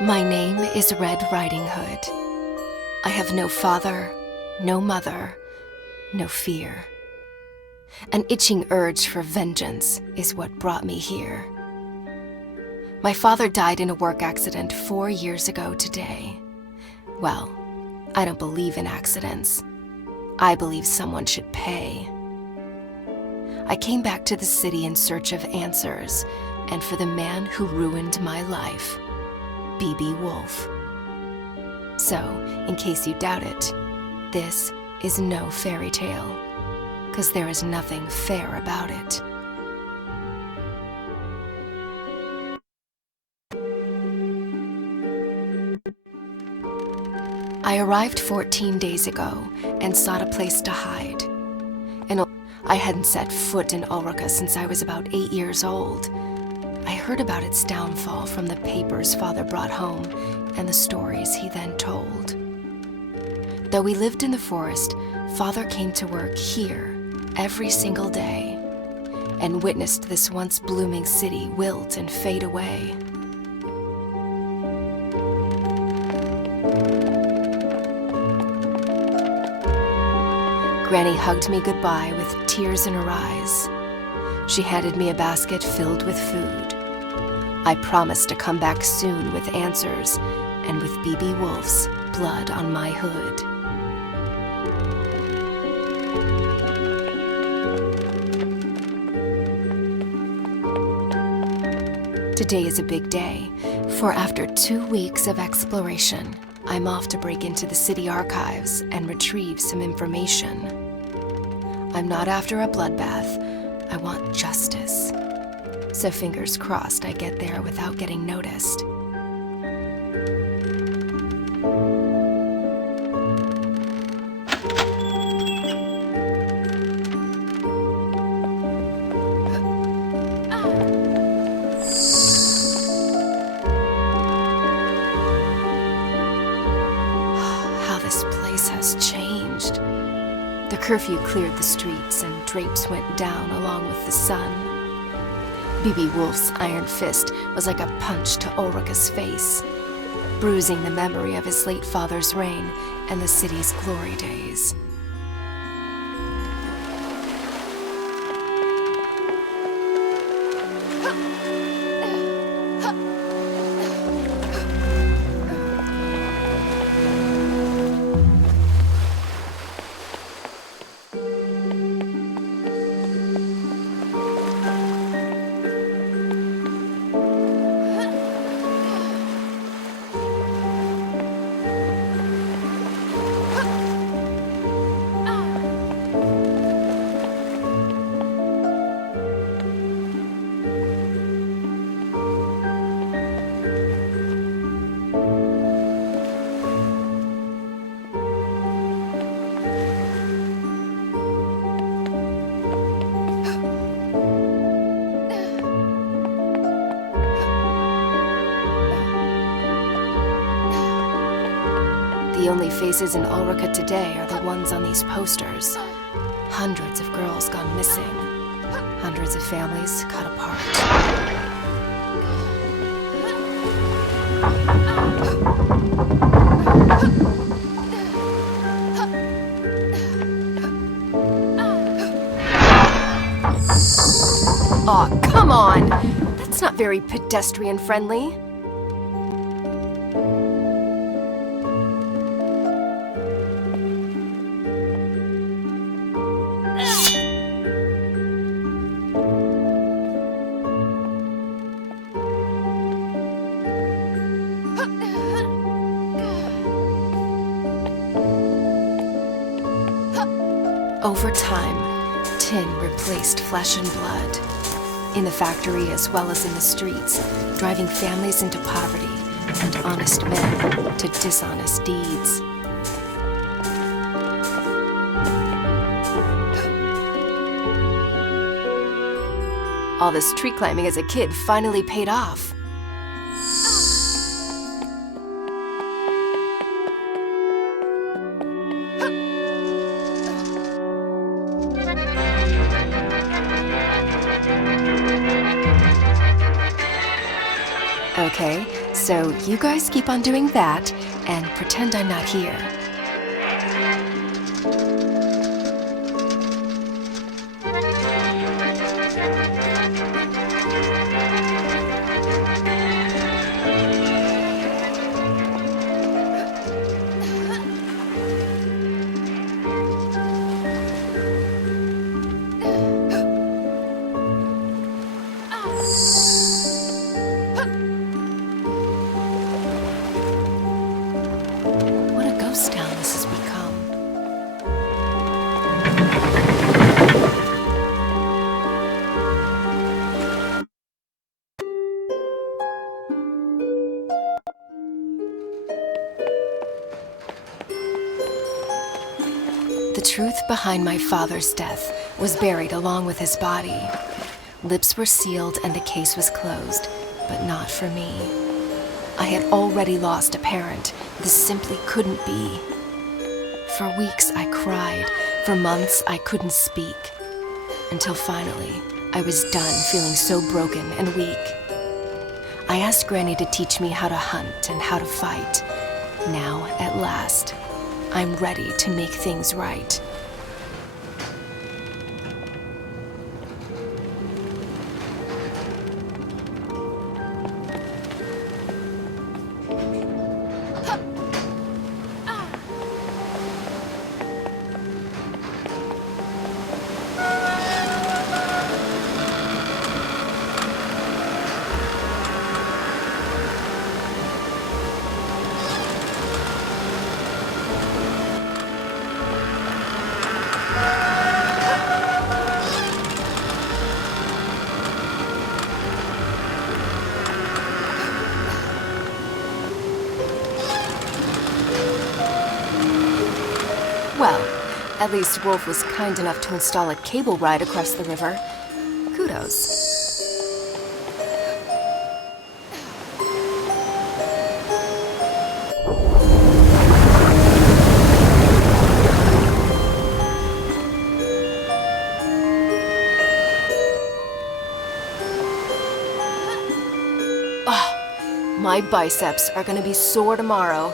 My name is Red Riding Hood. I have no father, no mother, no fear. An itching urge for vengeance is what brought me here. My father died in a work accident 4 years ago today. Well, I don't believe in accidents. I believe someone should pay. I came back to the city in search of answers, and for the man who ruined my life, B.B. Woolfe. So, in case you doubt it, this is no fairy tale, 'cause there is nothing fair about it. I arrived 14 days ago and sought a place to hide. And I hadn't set foot in Ulrika since I was about 8 years old. I heard about its downfall from the papers Father brought home and the stories he then told. Though we lived in the forest, Father came to work here every single day and witnessed this once blooming city wilt and fade away. Granny hugged me goodbye with tears in her eyes. She handed me a basket filled with food. I promised to come back soon with answers and with B.B. Woolfe's blood on my hood. Today is a big day, for after 2 weeks of exploration, I'm off to break into the city archives and retrieve some information. I'm not after a bloodbath. I want justice. So fingers crossed I get there without getting noticed. How this place has changed. The curfew cleared the streets and drapes went down along with the sun. B.B. Woolfe's iron fist was like a punch to Ulrika's face, bruising the memory of his late father's reign and the city's glory days. The only faces in Ulrika today are the ones on these posters. Hundreds of girls gone missing. Hundreds of families cut apart. Aw, come on! That's not very pedestrian-friendly. Over time, tin replaced flesh and blood. In the factory as well as in the streets, driving families into poverty and honest men to dishonest deeds. All this tree climbing as a kid finally paid off. Okay, So you guys keep on doing that and pretend I'm not here. What a ghost town this has become. The truth behind my father's death was buried along with his body. Lips were sealed and the case was closed, but not for me. I had already lost a parent. This simply couldn't be. For weeks I cried. For months I couldn't speak. Until finally, I was done feeling so broken and weak. I asked Granny to teach me how to hunt and how to fight. Now, at last, I'm ready to make things right. Well, at least Woolfe was kind enough to install a cable ride across the river. Kudos. Oh, my biceps are gonna be sore tomorrow.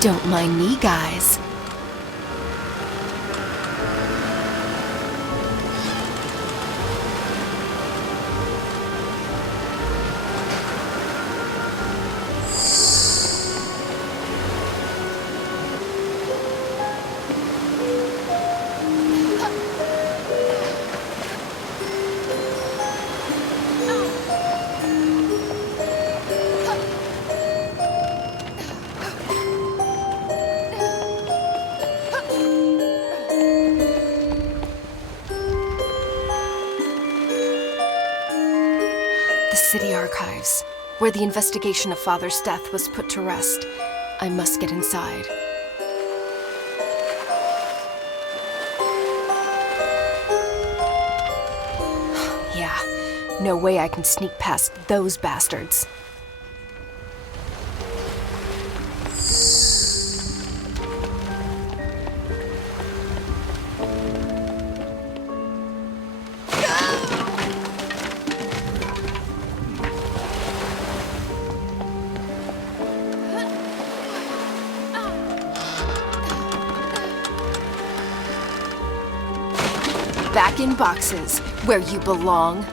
Don't mind me, guys. The city archives, where the investigation of Father's death was put to rest. I must get inside. Yeah, no way I can sneak past those bastards. Back in boxes, where you belong.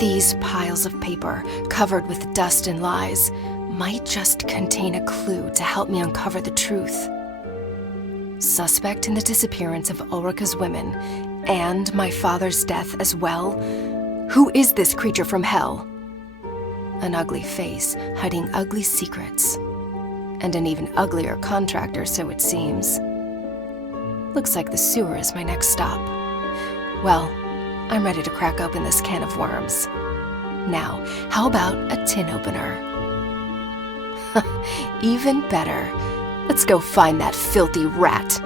These piles of paper, covered with dust and lies, might just contain a clue to help me uncover the truth. Suspect in the disappearance of Ulrika's women, and my father's death as well? Who is this creature from hell? An ugly face, hiding ugly secrets. And an even uglier contractor, so it seems. Looks like the sewer is my next stop. Well, I'm ready to crack open this can of worms. Now, how about a tin opener? Even better. Let's go find that filthy rat.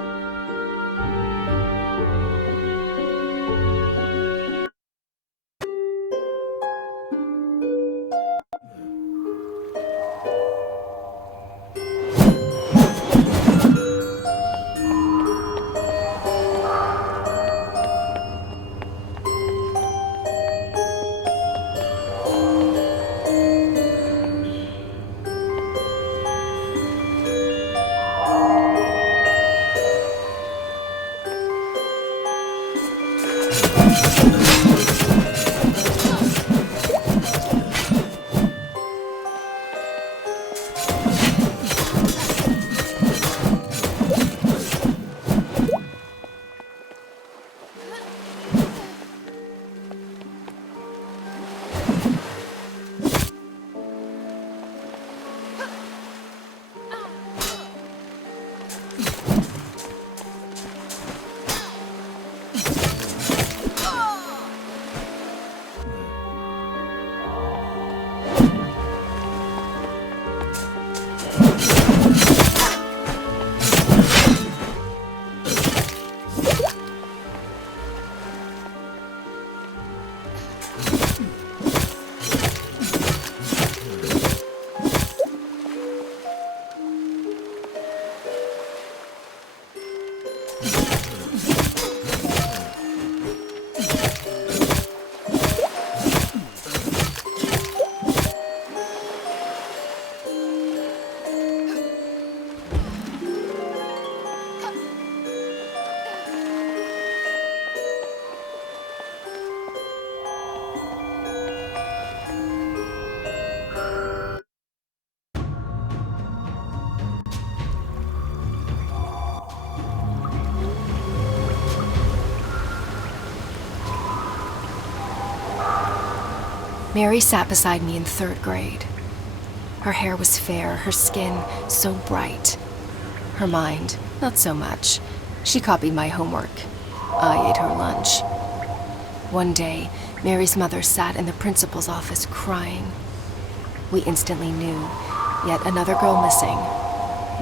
Mary sat beside me in 3rd grade. Her hair was fair, her skin so bright. Her mind, not so much. She copied my homework. I ate her lunch. One day, Mary's mother sat in the principal's office crying. We instantly knew, yet another girl missing.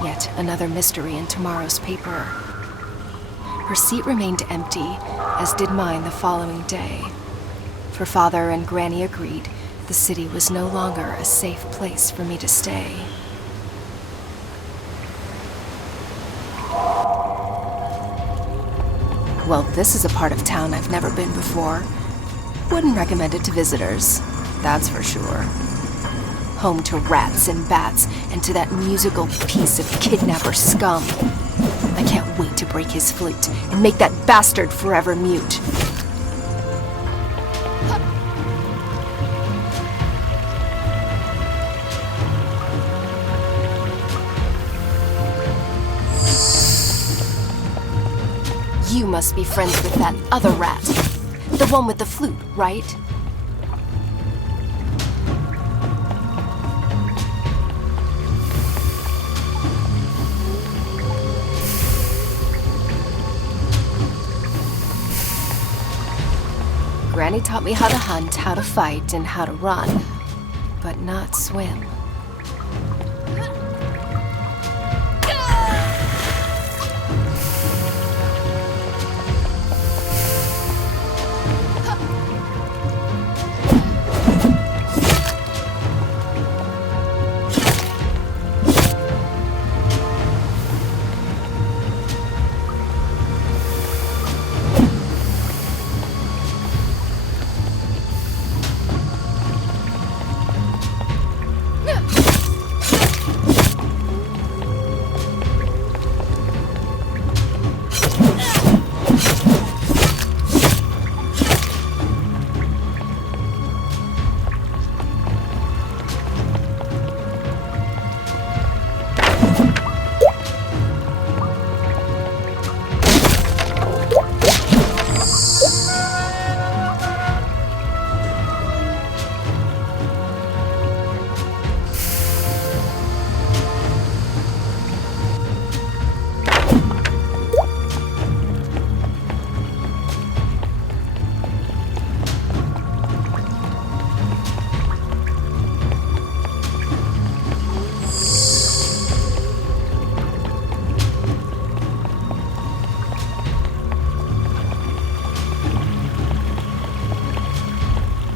Yet another mystery in tomorrow's paper. Her seat remained empty, as did mine the following day. For Father and Granny agreed the city was no longer a safe place for me to stay. Well, this is a part of town I've never been before. Wouldn't recommend it to visitors, that's for sure. Home to rats and bats, and to that musical piece of kidnapper scum. I can't wait to break his flute and make that bastard forever mute. You must be friends with that other rat. The one with the flute, right? Granny taught me how to hunt, how to fight, and how to run, but not swim.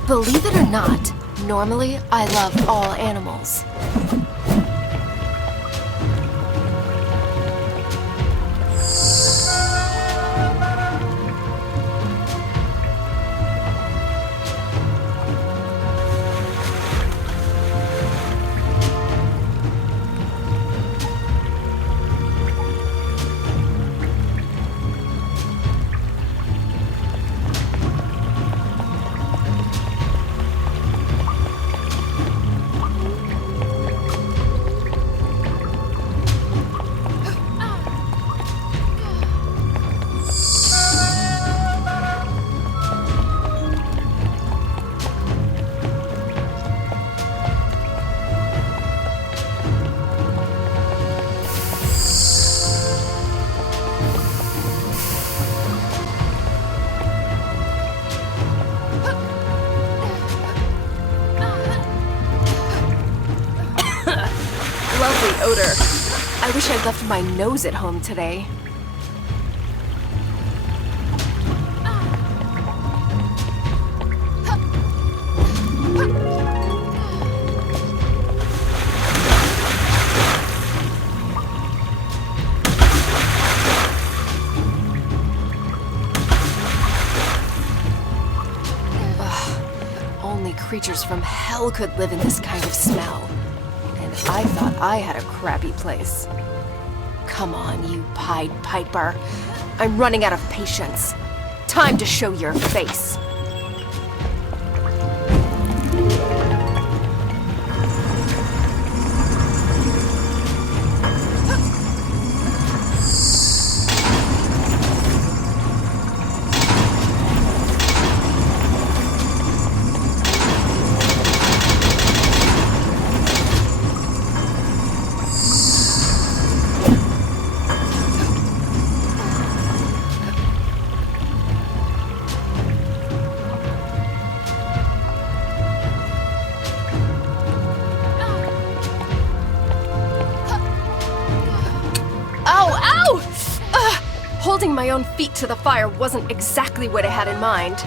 Believe it or not, normally I love all animals. Lovely odor. I wish I'd left my nose at home today. Only creatures from hell could live in this kind of smell. And I thought I had a crappy place. Come on, you Pied Piper. I'm running out of patience. Time to show your face. Holding my own feet to the fire wasn't exactly what I had in mind.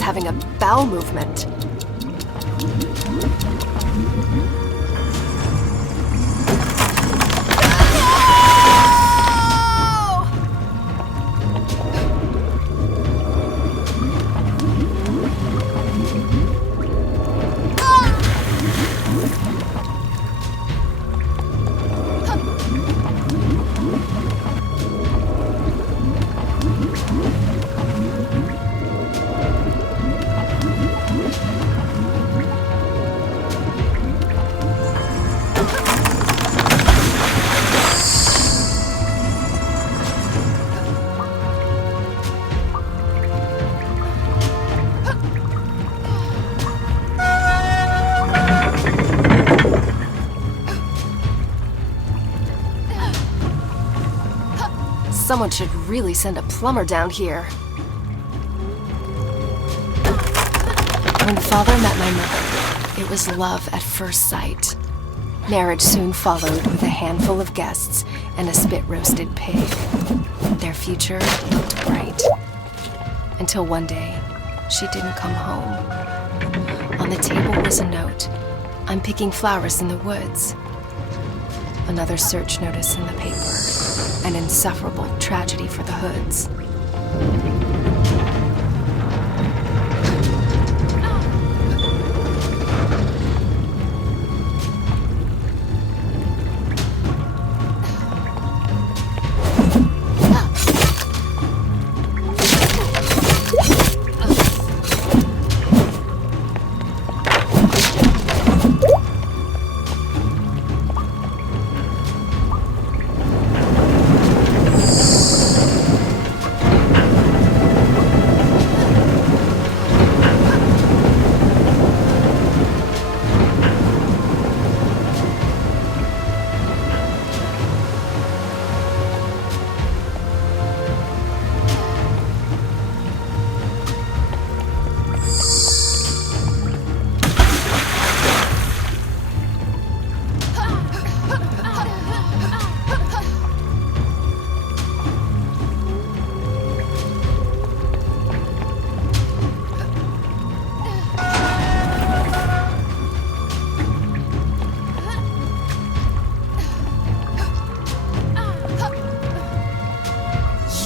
Having a bowel movement. Someone should really send a plumber down here. When Father met my mother, it was love at first sight. Marriage soon followed with a handful of guests and a spit-roasted pig. Their future looked bright. Until one day, she didn't come home. On the table was a note. I'm picking flowers in the woods. Another search notice in the paper. An insufferable tragedy for the Hoods.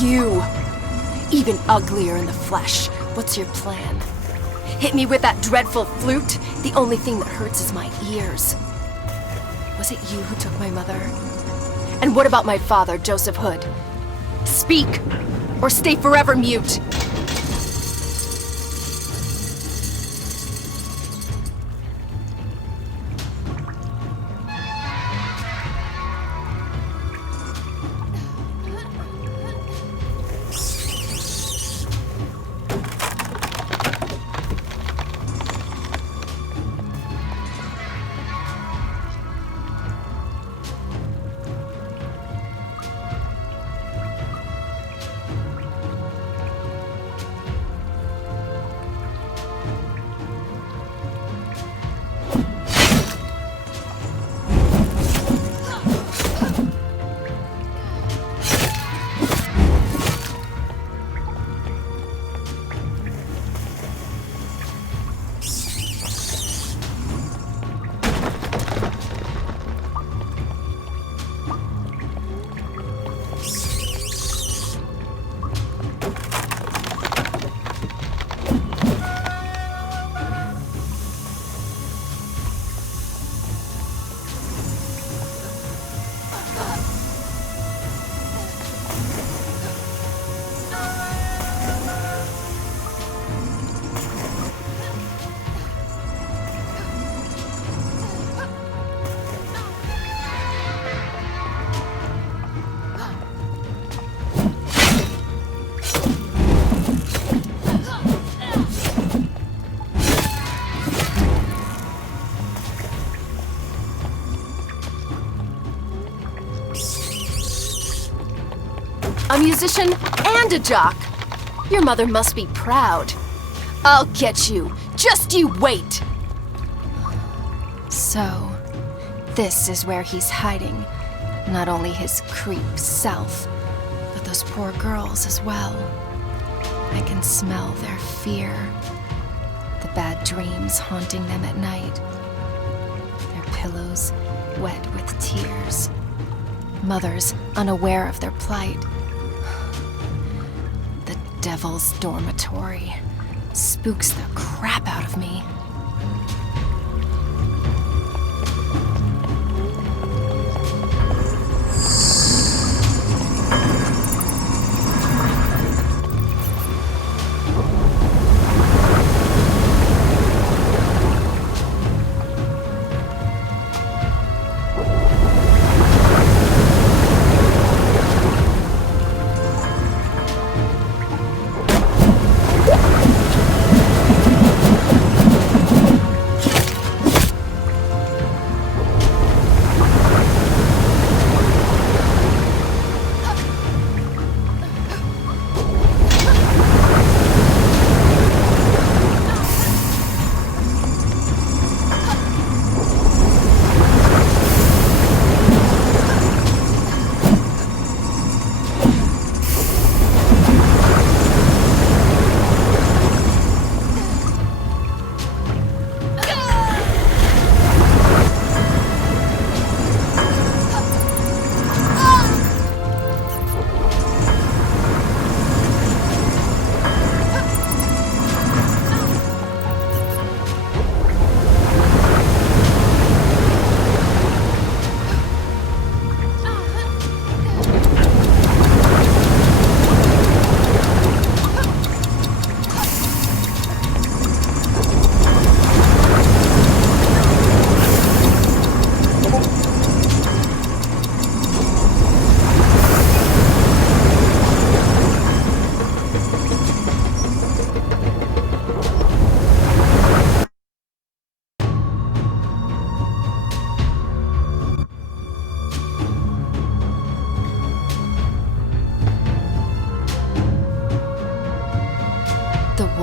You! Even uglier in the flesh. What's your plan? Hit me with that dreadful flute? The only thing that hurts is my ears. Was it you who took my mother? And what about my father, Joseph Hood? Speak, or stay forever mute. A musician and a jock. Your mother must be proud. I'll get you. Just you wait. So, this is where he's hiding. Not only his creep self, but those poor girls as well. I can smell their fear. The bad dreams haunting them at night. Their pillows wet with tears. Mothers unaware of their plight. The devil's dormitory spooks the crap out of me.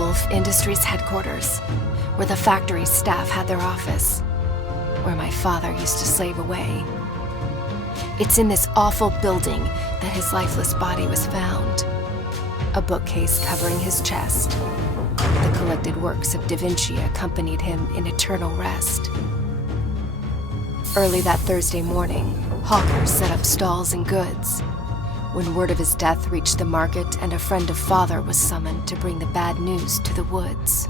Woolfe Industries headquarters, where the factory staff had their office, where my father used to slave away. It's in this awful building that his lifeless body was found. A bookcase covering his chest. The collected works of Da Vinci accompanied him in eternal rest. Early that Thursday morning, hawkers set up stalls and goods. When word of his death reached the market and a friend of father was summoned to bring the bad news to the woods.